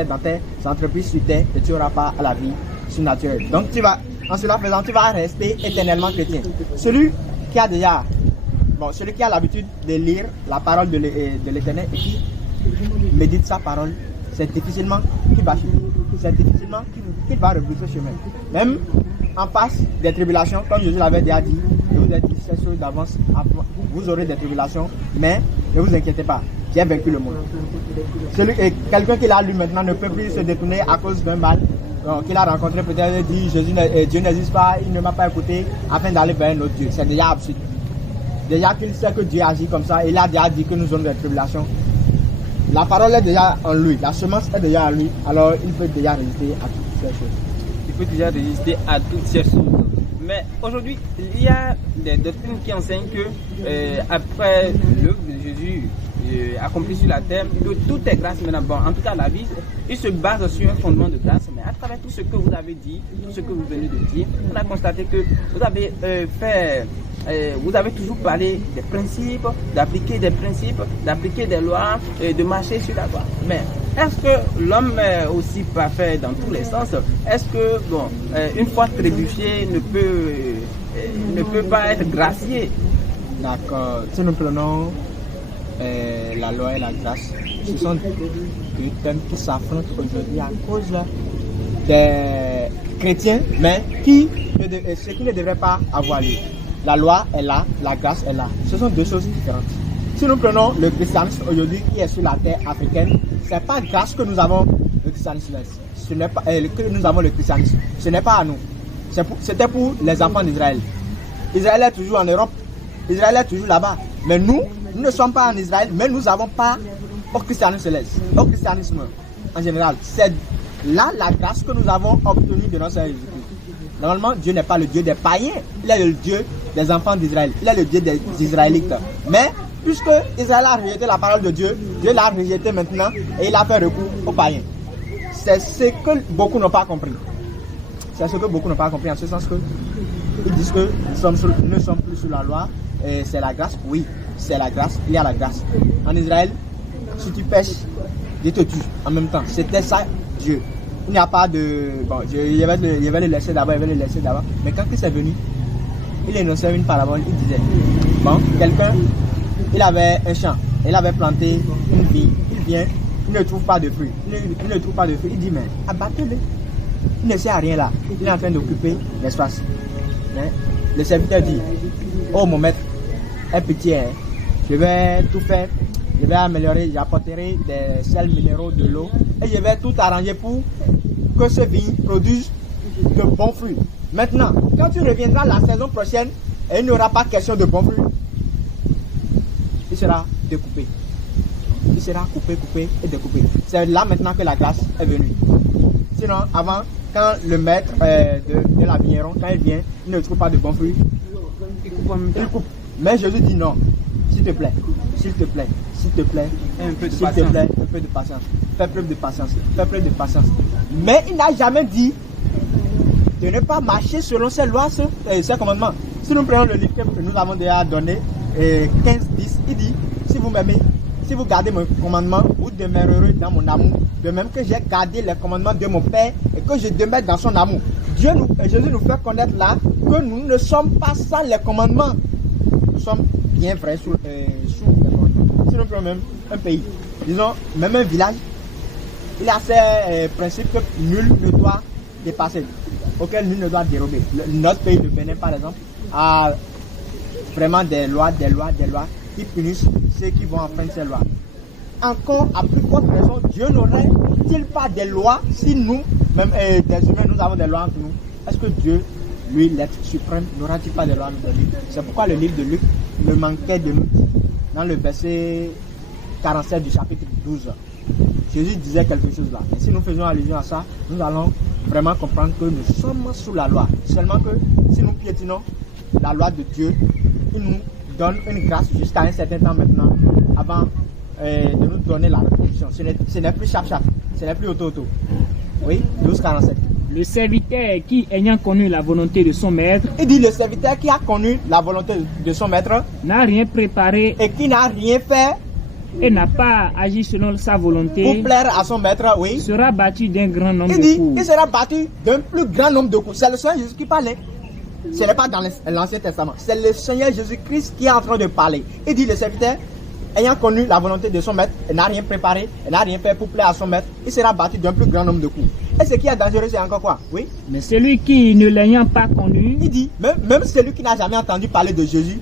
dans tes entreprises sur terre et tu n'auras pas à la vie surnaturelle. Donc en cela faisant, tu vas rester éternellement chrétien. Celui qui a l'habitude de lire la parole de l'Éternel et qui médite sa parole, c'est difficilement qu'il va suivre. C'est difficilement qu'il va rebrousser chemin. Même en face des tribulations, comme Jésus l'avait déjà dit, je vous ai dit ces choses d'avance, vous aurez des tribulations, mais ne vous inquiétez pas, j'ai vaincu le monde. Quelqu'un qui l'a lu maintenant ne peut plus se détourner à cause d'un mal qu'il a rencontré, peut-être dit Dieu n'existe pas, il ne m'a pas écouté, afin d'aller vers un autre Dieu. C'est déjà absurde. Déjà qu'il sait que Dieu agit comme ça, il a déjà dit que nous aurons des tribulations. La parole est déjà en lui, la semence est déjà en lui, alors il peut déjà résister à toutes ces choses. Il peut déjà résister à toutes ces choses. Mais aujourd'hui, il y a des doctrines qui enseignent que après l'œuvre de Jésus accompli sur la terre, que tout est grâce maintenant. Bon, en tout cas, la vie, il se base sur un fondement de grâce. Mais à travers tout ce que vous avez dit, tout ce que vous venez de dire, on a constaté que vous avez vous avez toujours parlé des principes, d'appliquer des principes, d'appliquer des lois et de marcher sur la voie. Mais est-ce que l'homme est aussi parfait dans tous les sens? Est-ce que, une fois trébuché, ne peut pas être gracié? D'accord. Si nous prenons la loi et la grâce, ce sont deux thèmes qui s'affrontent aujourd'hui à cause des chrétiens, mais ce qui ne devrait pas avoir lieu. La loi est là, la grâce est là. Ce sont deux choses différentes. Si nous prenons le christianisme aujourd'hui qui est sur la terre africaine, ce n'est pas grâce que nous avons le christianisme. Ce n'est pas que nous avons le christianisme. Ce n'est pas à nous. C'était pour les enfants d'Israël. Israël est toujours en Europe. Israël est toujours là-bas. Mais nous ne sommes pas en Israël, mais nous n'avons pas au christianisme céleste, au christianisme en général. C'est là la grâce que nous avons obtenue de notre Seigneur Jésus-Christ. Normalement, Dieu n'est pas le Dieu des païens, il est le Dieu des enfants d'Israël, il est le Dieu des Israélites. Mais puisque Israël a rejeté la parole de Dieu, Dieu l'a rejeté maintenant et il a fait recours aux païens. C'est ce que beaucoup n'ont pas compris. C'est ce que beaucoup n'ont pas compris, en ce sens que ils disent que nous ne sommes plus sous la loi, et c'est la grâce. Oui, c'est la grâce, il y a la grâce. En Israël, si tu pêches, Dieu te tue en même temps. C'était ça, Dieu. Il n'y a pas de... Bon, il y avait le laisser d'abord, mais quand il est venu, il énonçait une parabole, il disait, bon, quelqu'un, il avait un champ, il avait planté une vigne, il vient, il ne trouve pas de fruits, il dit, mais abattez-le, il ne sait à rien là, il est en train d'occuper l'espace. Mais le serviteur dit, oh mon maître, aie pitié, hein, je vais tout faire, je vais améliorer, j'apporterai des sels minéraux, de l'eau, et je vais tout arranger pour que ce vigne produise de bons fruits. Maintenant, quand tu reviendras la saison prochaine et il n'y aura pas question de bons fruits, il sera découpé. Il sera coupé et découpé. C'est là maintenant que la grâce est venue. Sinon, avant, quand le maître de la vigneron, quand il vient, il ne trouve pas de bons fruits, il coupe. Mais Jésus dit non, s'il te plaît, un peu de patience. Fais preuve de patience. Mais il n'a jamais dit de ne pas marcher selon ses lois, ses commandements. Si nous prenons le livre que nous avons déjà donné, 15-10, il dit, si vous m'aimez, si vous gardez mes commandements, vous demeurerez dans mon amour. De même que j'ai gardé les commandements de mon Père et que je demeure dans son amour. Jésus nous fait connaître là que nous ne sommes pas sans les commandements. Nous sommes bien vrais sous les commandements. Si nous prenons même un pays, disons, même un village, il a ces principes que nul ne doit dépasser, auxquels nul ne doit dérober. Notre pays, le Bénin par exemple, a vraiment des lois qui punissent ceux qui vont enfreindre ces lois. Encore à plus forte raison, Dieu n'aurait-il pas des lois si nous, même des humains, nous avons des lois entre nous? Est-ce que Dieu, lui, l'être suprême, n'aura-t-il pas des lois entre nous? C'est pourquoi le livre de Luc me manquait de nous. Dans le verset 47 du chapitre 12, Jésus disait quelque chose là. Et si nous faisons allusion à ça, nous allons vraiment comprendre que nous sommes sous la loi. Seulement que si nous piétinons la loi de Dieu, il nous donne une grâce jusqu'à un certain temps maintenant, avant de nous donner la rédemption. Ce n'est plus chap, ce n'est plus auto. Oui, 12-47. Le serviteur qui, ayant connu la volonté de son maître, il dit le serviteur qui a connu la volonté de son maître, n'a rien préparé et qui n'a rien fait et n'a pas agi selon sa volonté, pour plaire à son maître, oui, sera battu d'un grand nombre il de dit, coups. il sera battu d'un plus grand nombre de coups. C'est le Seigneur Jésus qui parlait. Ce n'est pas dans l'Ancien Testament. C'est le Seigneur Jésus-Christ qui est en train de parler. Il dit, le serviteur, ayant connu la volonté de son maître, il n'a rien préparé, il n'a rien fait pour plaire à son maître, il sera battu d'un plus grand nombre de coups. Et ce qui est dangereux, c'est encore quoi? Oui. Mais celui qui, ne l'ayant pas connu, Il dit, même celui qui n'a jamais entendu parler de Jésus,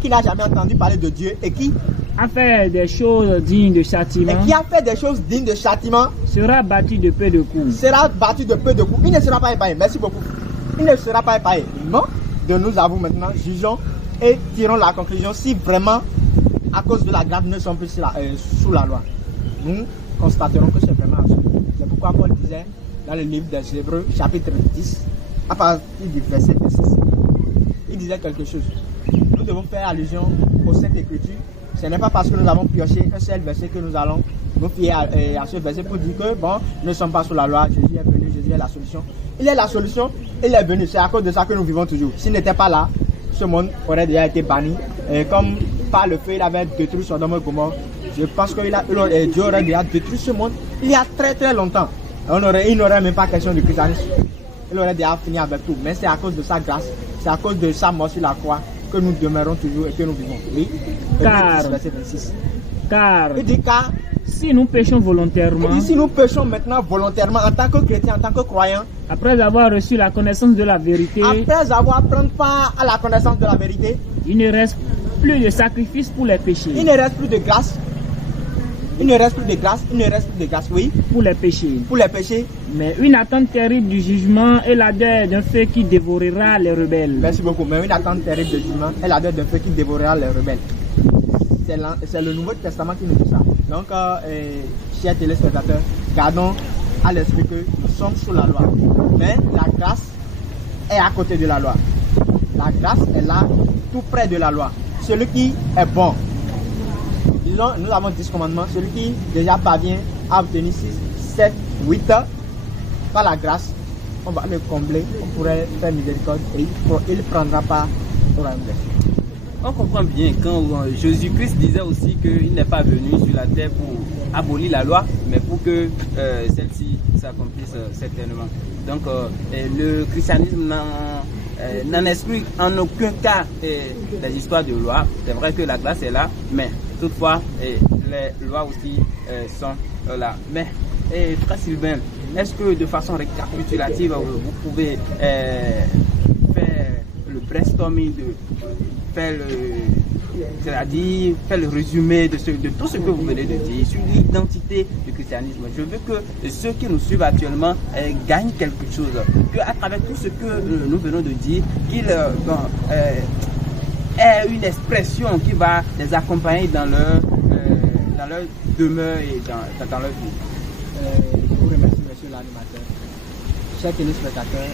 qui n'a jamais entendu parler de Dieu, et qui a fait des choses dignes de châtiment, a fait des choses dignes de châtiment, sera battu de peu de coups. sera battu de peu de coups. Il ne sera pas épargné. Merci beaucoup. Il ne sera pas épargné. Non, de nous avons maintenant, jugeons et tirons la conclusion si vraiment, à cause de la grâce, nous ne sommes plus sous la loi. Nous constaterons que c'est vraiment absurde. C'est pourquoi Paul disait dans le livre des Hébreux, chapitre 10, à partir du verset 6, il disait quelque chose. Nous devons faire allusion aux Saintes Écritures. Ce n'est pas parce que nous avons pioché un seul verset que nous allons nous fier à ce verset pour dire que bon, nous ne sommes pas sous la loi, Jésus est venu, Jésus est la solution. Il est la solution, il est venu, c'est à cause de ça que nous vivons toujours. S'il n'était pas là, ce monde aurait déjà été banni. Et comme par le feu, il avait détruit Sodome et Gomorrhe. Je pense que Dieu aurait déjà détruit ce monde il y a très très longtemps. Il n'aurait même pas question de christianisme. Il aurait déjà fini avec tout. Mais c'est à cause de sa grâce, c'est à cause de sa mort sur la croix que nous demeurons toujours et que nous vivons. Oui. Car il dit car si nous péchons volontairement, il dit, si nous péchons maintenant volontairement en tant que chrétiens, en tant que croyants, après avoir reçu la connaissance de la vérité, après avoir pris part à la connaissance de la vérité, il ne reste plus de sacrifice pour les péchés. Il ne reste plus de grâce. Il ne reste plus de grâce. Il ne reste plus de grâce, oui. Pour les péchés. Pour les péchés. Mais une attente terrible du jugement et la deuil d'un feu qui dévorera les rebelles. Merci beaucoup. Mais une attente terrible du jugement et la deuil d'un feu qui dévorera les rebelles. C'est le Nouveau Testament qui nous dit ça. Donc, chers téléspectateurs, gardons à l'esprit que nous sommes sous la loi. Mais la grâce est à côté de la loi. La grâce est là, tout près de la loi. Celui qui est bon. Disons, nous avons 10 commandements. Celui qui déjà parvient à obtenir 6, 7, 8 par la grâce, on va le combler, on pourrait faire miséricorde et il ne prendra pas au royaume des cieux. On comprend bien quand Jésus-Christ disait aussi qu'il n'est pas venu sur la terre pour abolir la loi, mais pour que celle-ci s'accomplisse certainement. Donc le christianisme n'en exclut en aucun cas des histoires de loi. C'est vrai que la grâce est là, mais toutefois les lois aussi sont là. Mais frère Sylvain, est-ce que de façon récapitulative vous pouvez faire le brainstorming faire le résumé de tout ce que vous venez de dire sur l'identité du christianisme? Je veux que ceux qui nous suivent actuellement gagnent quelque chose, qu'à travers tout ce que nous venons de dire, qu'ils aient une expression qui va les accompagner dans leur demeure et dans leur vie. Je vous remercie, monsieur l'animateur. Chers téléspectateurs,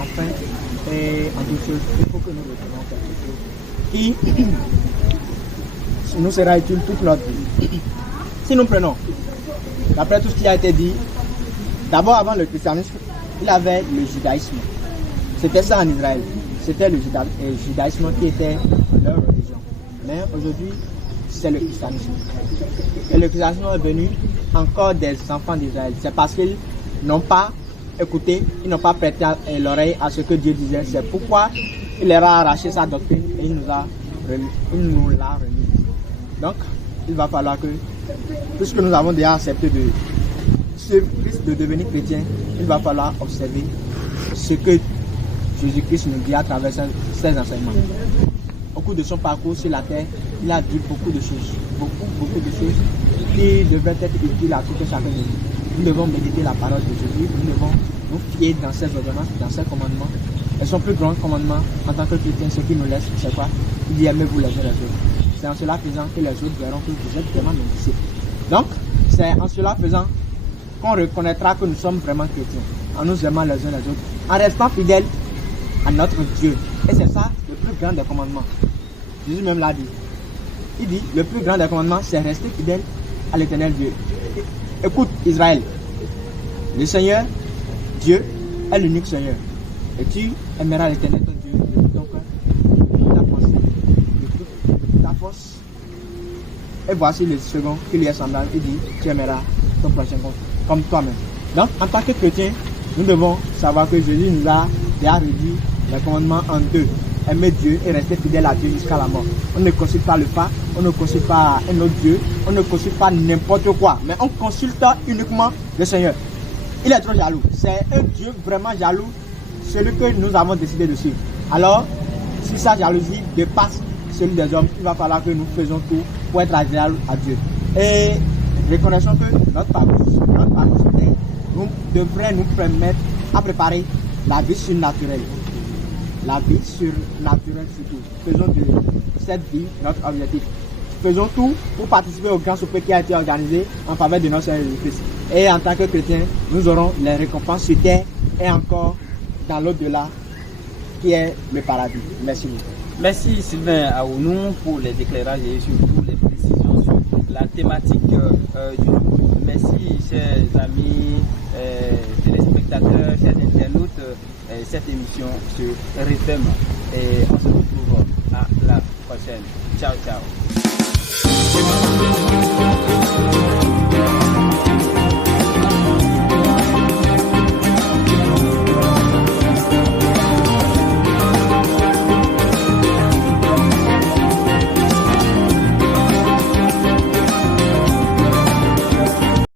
enfin, en toute chose, il faut que nous retenions quelque chose qui nous sera utile toute notre vie. Si nous prenons, d'après tout ce qui a été dit, d'abord avant le christianisme, il y avait le judaïsme. C'était ça en Israël. C'était le judaïsme qui était leur religion. Mais aujourd'hui, c'est le christianisme. Et le christianisme est venu encore des enfants d'Israël. C'est parce qu'ils n'ont pas écouté, ils n'ont pas prêté l'oreille à ce que Dieu disait. C'est pourquoi il leur a arraché sa doctrine et il nous l'a remis. Donc, il va falloir que, puisque nous avons déjà accepté de suivre Christ, de devenir chrétien, il va falloir observer ce que Jésus-Christ nous dit à travers ses enseignements. Au cours de son parcours sur la terre, il a dit beaucoup de choses, beaucoup de choses qui devaient être utiles à tout un chacun de nous. Nous devons méditer la parole de Jésus, nous devons nous fier dans ses ordonnances, dans ses commandements. Et son plus grand commandement en tant que chrétien, ce qui nous laisse, c'est quoi? Il dit aimez-vous les uns les autres. C'est en cela faisant que les autres verront que vous êtes vraiment mes disciples. Donc, c'est en cela faisant qu'on reconnaîtra que nous sommes vraiment chrétiens, en nous aimant les uns les autres, en restant fidèles à notre Dieu. Et c'est ça le plus grand des commandements. Jésus même l'a dit. Il dit, le plus grand des commandements, c'est rester fidèle à l'éternel Dieu. Écoute Israël, le Seigneur, Dieu, est l'unique Seigneur. Et tu aimeras l'éternel ton Dieu de tout ton cœur, de toute ta pensée, de toute ta force. Et voici le second qui lui est semblable. Il dit, tu aimeras ton prochain comme toi-même. Donc, en tant que chrétien, nous devons savoir que Jésus nous a déjà réduit les commandements en deux. Aimer Dieu et rester fidèle à Dieu jusqu'à la mort. On ne consulte pas le pas, on ne consulte pas un autre Dieu, on ne consulte pas n'importe quoi, mais on consulte uniquement le Seigneur. Il est trop jaloux. C'est un Dieu vraiment jaloux, celui que nous avons décidé de suivre. Alors, si sa jalousie dépasse celui des hommes, il va falloir que nous faisons tout pour être agréables à Dieu. Et reconnaissons que notre parcours nous devrait nous permettre à préparer la vie surnaturelle. La vie surnaturelle surtout. Faisons de cette vie notre objectif. Faisons tout pour participer au grand souper qui a été organisé en faveur de notre Seigneur Jésus-Christ. Et en tant que chrétiens, nous aurons les récompenses sur terre et encore dans l'au-delà qui est le paradis. Merci beaucoup. Merci Sylvain Aounou pour les éclairages et surtout les précisions sur la thématique du jour. Merci chers amis, téléspectateurs, chers internautes. Cette émission sur RFM et on se retrouve à la prochaine. Ciao, ciao.